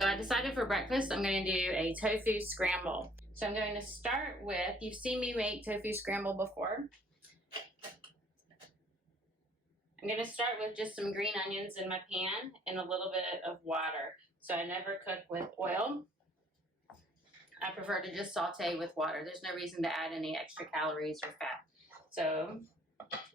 So I decided for breakfast I'm going to do a tofu scramble. So I'm going to start with, you've seen me make tofu scramble before. I'm going to start with just some green onions in my pan and a little bit of water. So I never cook with oil. I prefer to just saute with water. There's no reason to add any extra calories or fat. So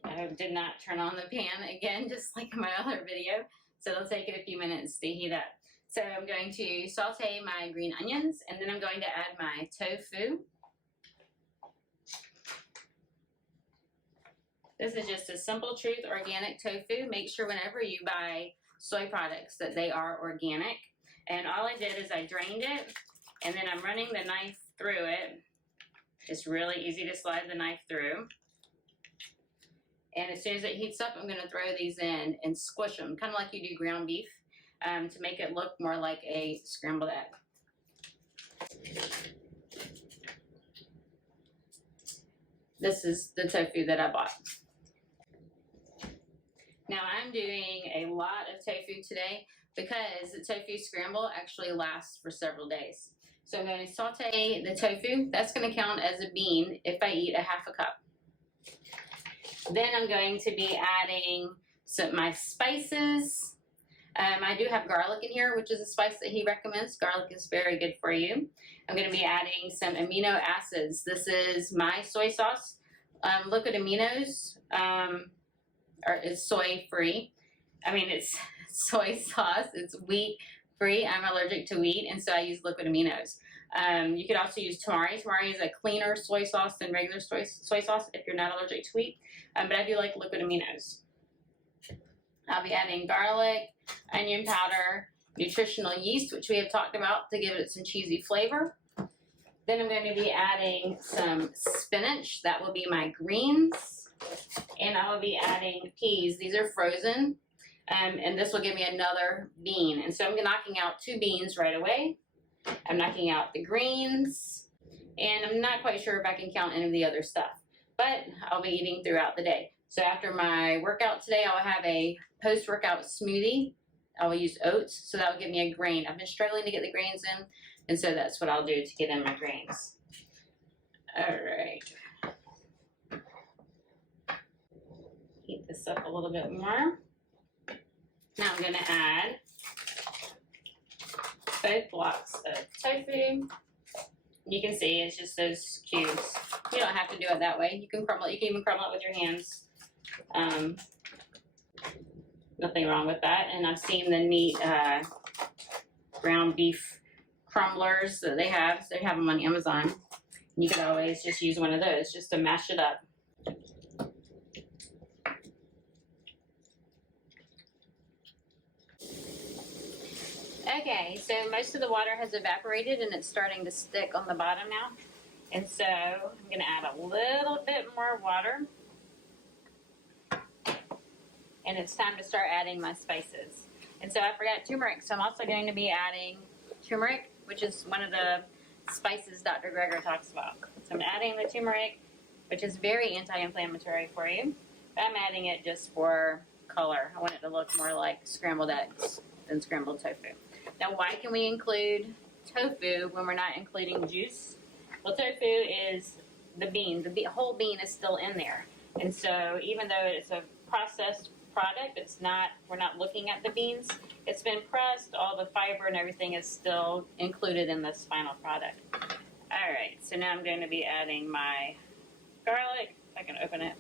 I did not turn on the pan again, just like in my other video. So it'll take it a few minutes to heat up. So I'm going to saute my green onions, and then I'm going to add my tofu. This is just a Simple Truth organic tofu. Make sure whenever you buy soy products that they are organic. And all I did is I drained it, and then I'm running the knife through it. It's really easy to slide the knife through. And as soon as it heats up, I'm going to throw these in and squish them, kind of like you do ground beef, to make it look more like a scrambled egg. This is the tofu that I bought. Now I'm doing a lot of tofu today because the tofu scramble actually lasts for several days. So I'm going to saute the tofu. That's going to count as a bean if I eat a half a cup. Then I'm going to be adding my spices. I do have garlic in here, which is a spice that he recommends. Garlic is very good for you. I'm going to be adding some amino acids. This is my soy sauce. Liquid aminos is soy free. I mean, it's soy sauce. It's wheat free. I'm allergic to wheat, and so I use liquid aminos. You could also use tamari. Tamari is a cleaner soy sauce than regular soy sauce if you're not allergic to wheat, but I do like liquid aminos. I'll be adding garlic, onion powder, nutritional yeast, which we have talked about to give it some cheesy flavor. Then I'm going to be adding some spinach. That will be my greens. And I will be adding peas. These are frozen. And this will give me another bean. And so I'm knocking out 2 beans right away. I'm knocking out the greens. And I'm not quite sure if I can count any of the other stuff. But I'll be eating throughout the day. So after my workout today, I'll have a post-workout smoothie. I will use oats, so that will give me a grain. I've been struggling to get the grains in, and so that's what I'll do to get in my grains. All right. Heat this up a little bit more. Now I'm going to add both blocks of tofu. You can see it's just those cubes. You don't have to do it that way. You can crumble it. You can even crumble it with your hands. Nothing wrong with that. And I've seen the neat ground beef crumblers that they have. They have them on Amazon. You could always just use one of those just to mash it up. Okay, so most of the water has evaporated and it's starting to stick on the bottom now. And so I'm going to add a little bit more water. And it's time to start adding my spices. And so I forgot turmeric, so I'm also going to be adding turmeric, which is one of the spices Dr. Gregor talks about. So I'm adding the turmeric, which is very anti-inflammatory for you. But I'm adding it just for color. I want it to look more like scrambled eggs than scrambled tofu. Now, why can we include tofu when we're not including juice? Well, tofu is the bean. The whole bean is still in there. And so even though it's a processed product, we're not looking at the beans. It's been pressed, all the fiber and everything is still included in this final product. All right, so now I'm going to be adding my garlic. If I can open it.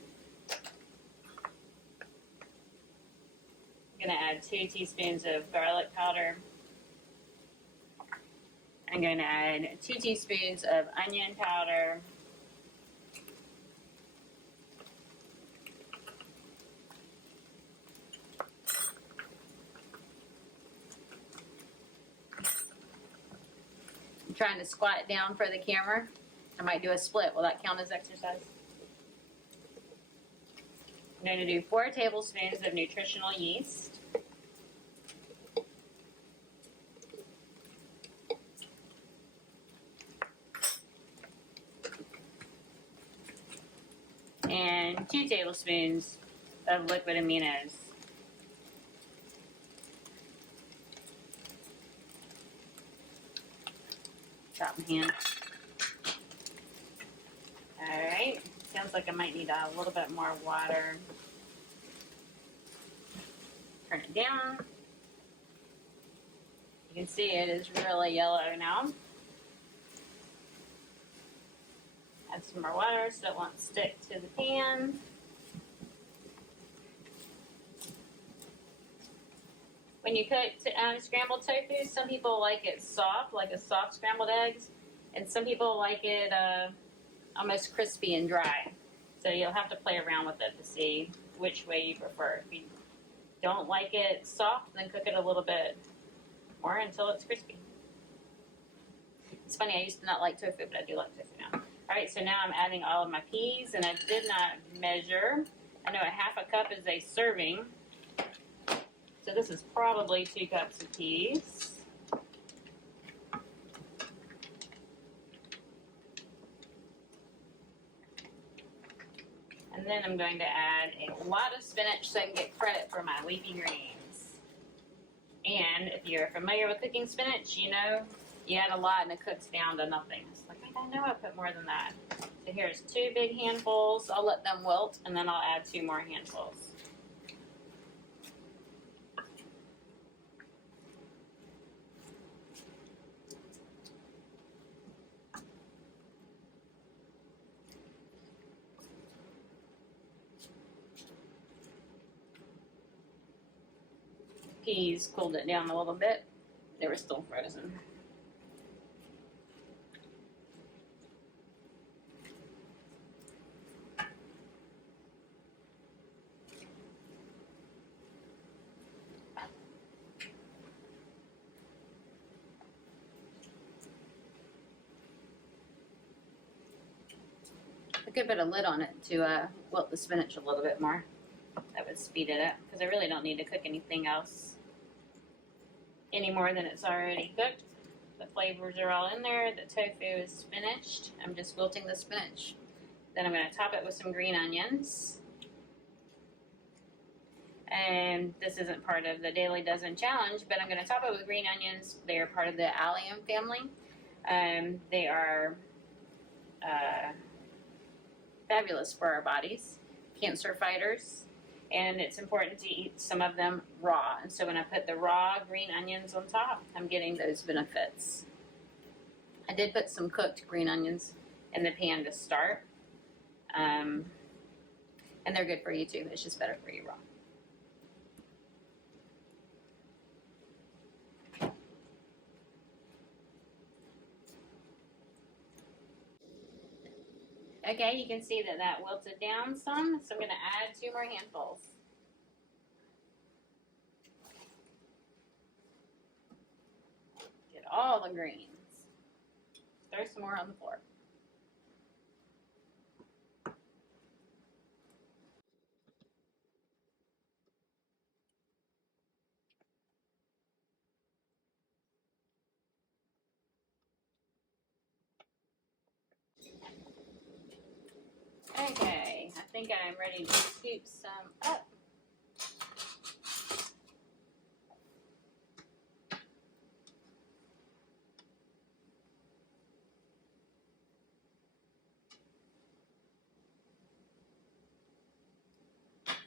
I'm going to add 2 teaspoons of garlic powder. I'm going to add 2 teaspoons of onion powder. I'm trying to squat down for the camera. I might do a split. Will that count as exercise? I'm going to do 4 tablespoons of nutritional yeast. And 2 tablespoons of liquid aminos. chopping hand. Alright, sounds like I might need a little bit more water. Turn it down. You can see it is really yellow now. Add some more water so it won't stick to the pan. When you cook scrambled tofu, some people like it soft, like a soft scrambled eggs, and some people like it almost crispy and dry. So you'll have to play around with it to see which way you prefer. If you don't like it soft, then cook it a little bit more until it's crispy. It's funny, I used to not like tofu, but I do like tofu now. Alright, so now I'm adding all of my peas, and I did not measure. I know a half a cup is a serving. So this is probably 2 cups of peas. And then I'm going to add a lot of spinach so I can get credit for my leafy greens. And if you're familiar with cooking spinach, you know you add a lot and it cooks down to nothing. It's like, I know I put more than that. So here's 2 big handfuls. I'll let them wilt and then I'll add 2 more handfuls. Peas cooled it down a little bit. They were still frozen. I could put a lid on it to wilt the spinach a little bit more. That would speed it up because I really don't need to cook anything else any more than it's already cooked. The flavors are all in there. The tofu is finished. I'm just wilting the spinach. Then I'm going to top it with some green onions. And this isn't part of the Daily Dozen Challenge, but I'm going to top it with green onions. They are part of the allium family. They are fabulous for our bodies, cancer fighters. And it's important to eat some of them raw. And so when I put the raw green onions on top, I'm getting those benefits. I did put some cooked green onions in the pan to start. And they're good for you too. It's just better for you raw. Okay, you can see that wilted down some, so I'm going to add 2 more handfuls. Get all the greens. Throw some more on the floor. Okay, I think I'm ready to scoop some up.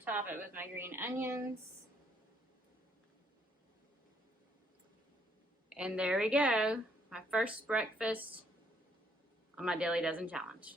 Top it with my green onions. And there we go, my first breakfast on my Daily Dozen Challenge.